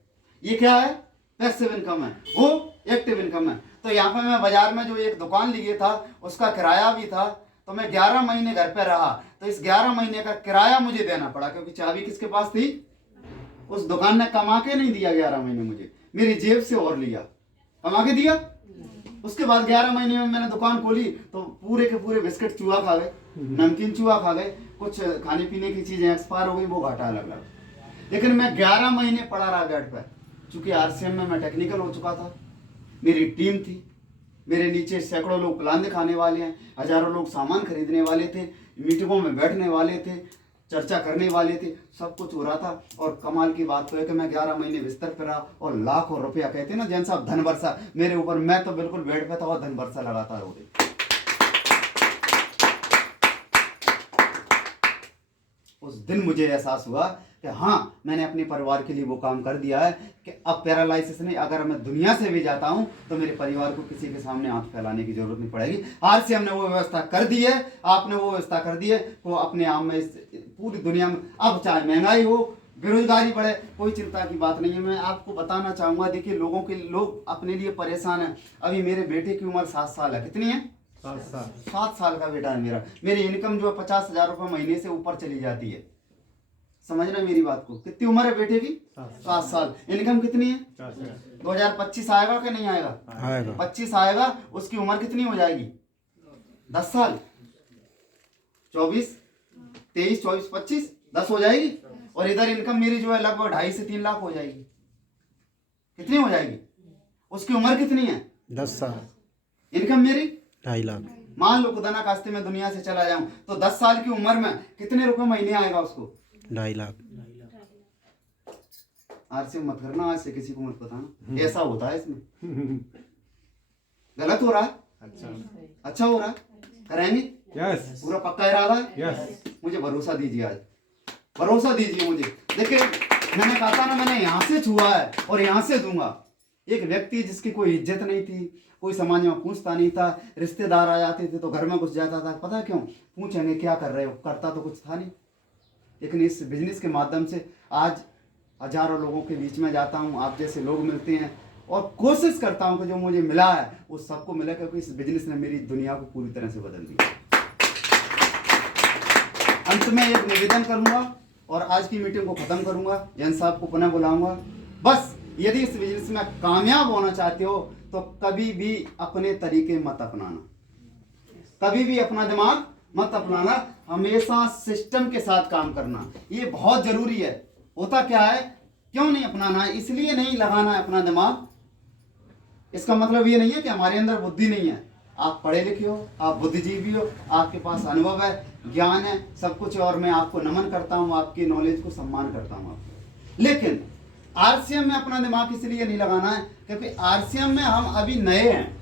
ये क्या है, पैसिव इनकम है, वो एक्टिव इनकम है। तो यहाँ पे मैं बाजार में जो एक दुकान लिए था उसका किराया भी था, तो मैं 11 महीने घर पे रहा, तो इस 11 महीने का किराया मुझे देना पड़ा, क्योंकि चाबी किसके पास थी, उस दुकान ने कमा के नहीं दिया 11 महीने मुझे, मेरी जेब से और लिया, कमा के दिया। उसके बाद 11 महीने में मैंने दुकान खोली तो पूरे के पूरे बिस्किट चूहा खा गए, नमकीन चूहा खा गए, कुछ खाने पीने की चीजें एक्सपायर हो गई, वो घाटा अलग लगा। लेकिन मैं 11 महीने पड़ा रहा बेड पर, चूंकि आरसीएम में मैं टेक्निकल हो चुका था, मेरी टीम थी, मेरे नीचे सैकड़ों लोग प्लान दिखाने वाले हैं, हजारों लोग सामान खरीदने वाले थे, मीटिंगों में बैठने वाले थे, चर्चा करने वाले थे, सब कुछ हो रहा था। और कमाल की बात तो है कि मैं 11 महीने बिस्तर पर रहा और लाखों रुपया, कहते हैं ना जैन साहब, धन बरसा मेरे ऊपर, मैं तो बिल्कुल बेड पे था और धन बरसा लगातार हो गई। उस दिन मुझे एहसास हुआ कि हाँ, मैंने अपने परिवार के लिए वो काम कर दिया है कि अब पैरालाइसिस नहीं, अगर मैं दुनिया से भी जाता हूं तो मेरे परिवार को किसी के सामने हाथ फैलाने की जरूरत नहीं पड़ेगी। आज से हमने वो व्यवस्था कर दी है, आपने वो व्यवस्था कर दी है, वो अपने आप में पूरी दुनिया में, अब चाहे महंगाई हो, बेरोजगारी बढ़े, कोई चिंता की बात नहीं है। मैं आपको बताना चाहूंगा, देखिए लोग अपने लिए परेशान है। अभी मेरे बेटे की उम्र 7 साल है, कितनी है, 7 साल का बेटा है मेरा। मेरी इनकम जो है 50,000 रुपये महीने से ऊपर चली जाती है, समझना मेरी बात को। कितनी उम्र है बेटे की, 7 साल, इनकम कितनी है, 2025 आएगा कि नहीं आएगा, 25 आएगा, उसकी उम्र कितनी हो जाएगी, 10 साल, 24, 23, 24, 25, 10 हो जाएगी। और इधर इनकम मेरी जो है लगभग 2.5 से 3 लाख हो जाएगी। कितनी हो जाएगी, उसकी उम्र कितनी है, 10 साल, इनकम मेरी 2.5 लाख। मान लो खुदा ना खास्ते में दुनिया से चला जाऊं तो 10 साल की उम्र में कितने रुपए महीने आएगा उसको, 2.5 लाख। आज से मत करना, आज से किसी को मत बताना, ऐसा होता है इसमें, गलत हो रहा है, अच्छा हो रहा है, करेंगे, पूरा पक्का इरादा है, मुझे भरोसा दीजिए, आज भरोसा दीजिए मुझे। देखिए मैंने कहा था ना, मैंने यहाँ से छुआ है और यहाँ से दूंगा। एक व्यक्ति जिसकी कोई इज्जत नहीं थी, कोई समाज में पूछता नहीं था, रिश्तेदार आ जाते थे तो घर में घुस जाता था, पता क्यों, पूछेंगे क्या कर रहे हो, करता तो कुछ था नहीं। लेकिन इस बिजनेस के माध्यम से आज हजारों लोगों के बीच में जाता हूँ, आप जैसे लोग मिलते हैं, और कोशिश करता हूँ कि जो मुझे मिला है वो सबको मिले, क्योंकि इस बिजनेस ने मेरी दुनिया को पूरी तरह से बदल दिया। अंत में एक निवेदन करूंगा और आज की मीटिंग को खत्म करूंगा, जैन साहब को पुनः बुलाऊंगा। बस यदि इस बिजनेस में कामयाब होना चाहते हो तो कभी भी अपने तरीके मत अपनाना, कभी भी अपना दिमाग मत अपनाना, हमेशा सिस्टम के साथ काम करना, ये बहुत जरूरी है। होता क्या है, क्यों नहीं अपनाना है, इसलिए नहीं लगाना है अपना दिमाग, इसका मतलब ये नहीं है कि हमारे अंदर बुद्धि नहीं है। आप पढ़े लिखे हो, आप बुद्धिजीवी हो, आपके पास अनुभव है, ज्ञान है, सब कुछ है, और मैं आपको नमन करता हूँ, आपकी नॉलेज को सम्मान करता हूँ आपको। लेकिन आरसीएम में अपना दिमाग इसलिए नहीं लगाना है क्योंकि आरसीएम में हम अभी नए हैं,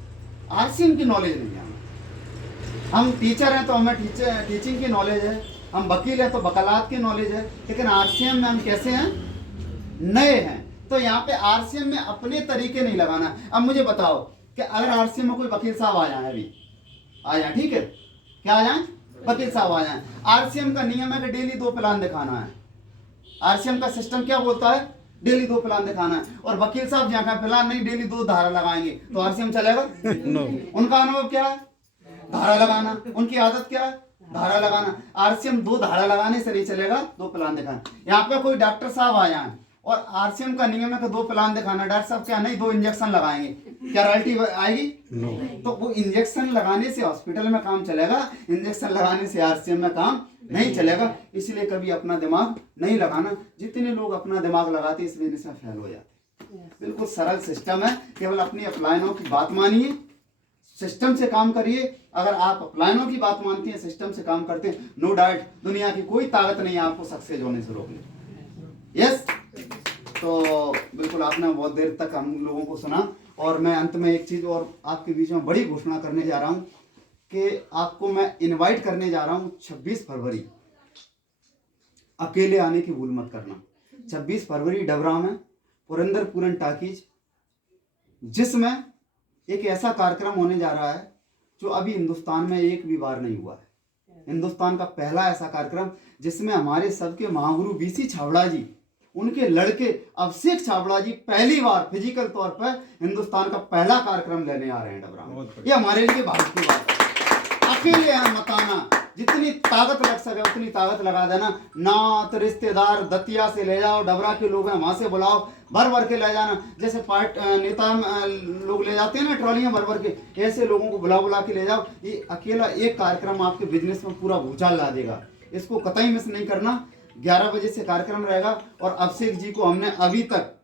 आरसीएम की नॉलेज नहीं है हमें। हम टीचर हैं तो हमें टीचिंग की नॉलेज है, हम वकील हैं तो वकालत की नॉलेज है, लेकिन आरसीएम में हम कैसे हैं, नए हैं। तो यहाँ पे आरसीएम में अपने तरीके नहीं लगाना। अब मुझे बताओ कि अगर आरसीएम में कोई वकील साहब आ जाए, अभी आ जाए, ठीक है, क्या आ जाए, वकील साहब आ जाए, आरसीएम का नियम है कि डेली 2 प्लान दिखाना है। आरसीएम का सिस्टम क्या बोलता है, डेली 2 प्लान दिखाना है, और वकील साहब जहाँ का प्लान नहीं, डेली 2 धारा लगाएंगे, तो आरसीएम चलेगा? नो। उनका अनुभव क्या है, धारा लगाना, उनकी आदत क्या है, धारा लगाना। आरसीएम 2 धारा लगाने से नहीं चलेगा, 2 प्लान दिखाना। यहाँ पे कोई डॉक्टर साहब आ जाए और आरसीएम का नियम है कि 2 प्लान दिखाना, डॉक्टर साहब क्या नहीं 2 इंजेक्शन लगाएंगे, क्या रॉयल्टी आएगी? नो। तो वो इंजेक्शन लगाने से हॉस्पिटल में काम चलेगा, इंजेक्शन लगाने से आरसीएम में काम नहीं चलेगा। इसलिए कभी अपना दिमाग नहीं लगाना। जितने लोग अपना दिमाग लगाते इस बिजनेस में फेल हो जाते। बिल्कुल सरल सिस्टम है, केवल अपनी अपलाइनों की बात मानिए, सिस्टम से काम करिए। अगर आप अपलाइनों की बात मानती हैं, सिस्टम से काम करते हैं, नो डाउट दुनिया की कोई ताकत नहीं है आपको सक्सेस होने से रोकने। यस, तो बिल्कुल आपने बहुत देर तक हम लोगों को सुना, और मैं अंत में एक चीज और आपके बीच में बड़ी घोषणा करने जा रहा हूं कि आपको मैं इनवाइट करने जा रहा हूं 26 फरवरी। अकेले आने की भूल मत करना। 26 फरवरी डबरा में पुरंदरपुरन टाकीज, जिसमें एक ऐसा कार्यक्रम होने जा रहा है जो अभी हिंदुस्तान में एक भी बार नहीं हुआ है। हिंदुस्तान का पहला ऐसा कार्यक्रम जिसमें हमारे सबके महागुरु बीसी छाबड़ा जी, उनके लड़के अभिषेक छाबड़ा जी पहली बार फिजिकल तौर पर हिंदुस्तान का पहला कार्यक्रम लेने आ रहे हैं डबरा में। ये हमारे लिए भाग्य की बात है। अकेले यहाँ मत आना, जितनी ताकत लग सके उतनी ताकत लगा देना। नात रिश्तेदार दतिया से ले जाओ, डबरा के लोग हैं वहां से बुलाओ, भर भर के ले जाना। जैसे नेता लोग ले जाते हैं ना ट्रॉलियां भर भर के, ऐसे लोगों को बुला बुला के ले जाओ। ये अकेला एक कार्यक्रम आपके बिजनेस में पूरा भूचाल ला देगा, इसको कतई मिस नहीं करना। 11 बजे से कार्यक्रम रहेगा और अभिषेक जी को हमने अभी तक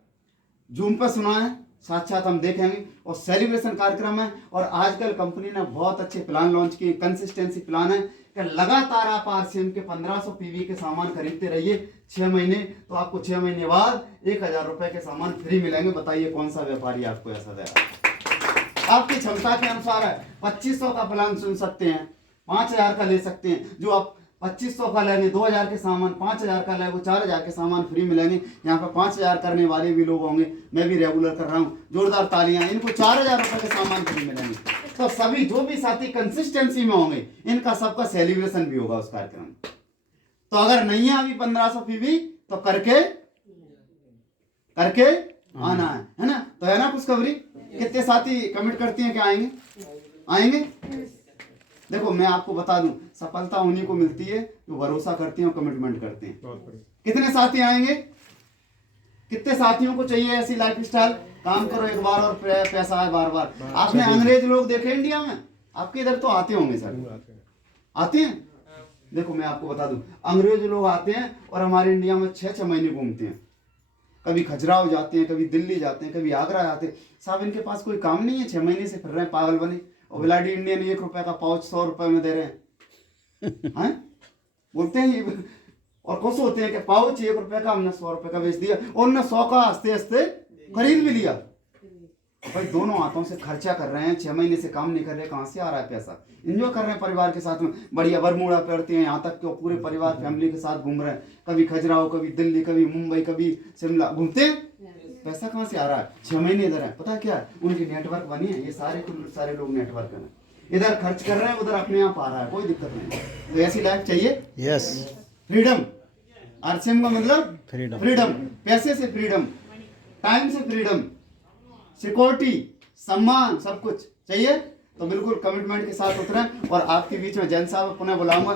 जूम पर सुना है, साक्षात हम देखेंगे और सेलिब्रेशन कार्यक्रम है। और आजकल कंपनी ने बहुत अच्छे प्लान लॉन्च किए, कंसिस्टेंसी प्लान है कि लगातार आप आरसीएम के 1500 पीवी के सामान खरीदते रहिए 6 महीने, तो आपको 6 महीने बाद 1000 रुपए के सामान फ्री मिलेंगे। बताइए कौन सा व्यापारी आपको ऐसा देगा? आपकी क्षमता के अनुसार है। 2500 का प्लान सुन सकते हैं, 5000 का ले सकते हैं। जो आप 2500 का लेंगे 2000 के सामान, 5000 का ले वो 4000 के सामान फ्री मिलेंगे। यहाँ पर 5000 करने वाले भी लोग होंगे, मैं भी रेगुलर कर रहा हूँ, जोरदार तालियां। इनको 4000 रुपए के सामान फ्री मिलेंगे। तो सभी जो भी साथी कंसिस्टेंसी में होंगे इनका सबका सेलिब्रेशन भी होगा उस कार्यक्रम। तो अगर नहीं है अभी 1500 पीवी तो करके आना है ना? तो है ना खुशखबरी? कितने साथी कमिट करती हैं कि आएंगे? देखो मैं आपको बता दूं, सफलता उन्हीं को मिलती है जो भरोसा करते हैं और कमिटमेंट करते हैं। कितने साथी आएंगे? कितने साथियों को चाहिए ऐसी लाइफ स्टाइल? काम करो एक बार और पैसा आए बार बार। आपने अंग्रेज लोग देखे इंडिया में? आपके इधर तो आते होंगे सर, आते हैं। देखो मैं आपको बता दूं, अंग्रेज लोग आते हैं और हमारे इंडिया में 6-6 महीने घूमते हैं। कभी खजुराहो जाते हैं, कभी दिल्ली जाते हैं, कभी आगरा जाते हैं। साहब इनके पास कोई काम नहीं है, 6 महीने से फिर रहे हैं पागल बने। और ब्लाडी इंडियन 1 रुपए का पाउच 100 रुपए में दे रहे हैं बोलते हैं और खुश होते हैं कि पाउच 1 रुपए का हमने 100 रुपए का बेच दिया, और उन्होंने 100 का हंसते हंसते खरीद भी लिया। भाई दोनों हाथों से खर्चा कर रहे हैं, 6 महीने से काम नहीं कर रहे, कहाँ से आ रहा है पैसा? एंजॉय कर रहे हैं परिवार के साथ में, बढ़िया बरमूडा पहनते हैं, यहाँ तक कि पूरे परिवार फैमिली के साथ घूम रहे हैं। कभी खजुराहो, कभी दिल्ली, कभी मुंबई, कभी शिमला घूमते हैं। पैसा कहाँ से आ रहा है? 6 महीने इधर है। पता क्या है? उनकी नेटवर्क बनी है, ये सारे लोग नेटवर्क है, इधर खर्च कर रहे हैं, उधर अपने आप आ रहा है, कोई दिक्कत नहीं। तो ऐसी लाइफ चाहिए। यस, फ्रीडम, आरसीएम का मतलब फ्रीडम। पैसे से फ्रीडम, टाइम से फ्रीडम, सिक्योरिटी, सम्मान, सब कुछ चाहिए। तो बिल्कुल कमिटमेंट के साथ उतरें। और आपके बीच में जैन साहब पुनः बुलाऊंगा।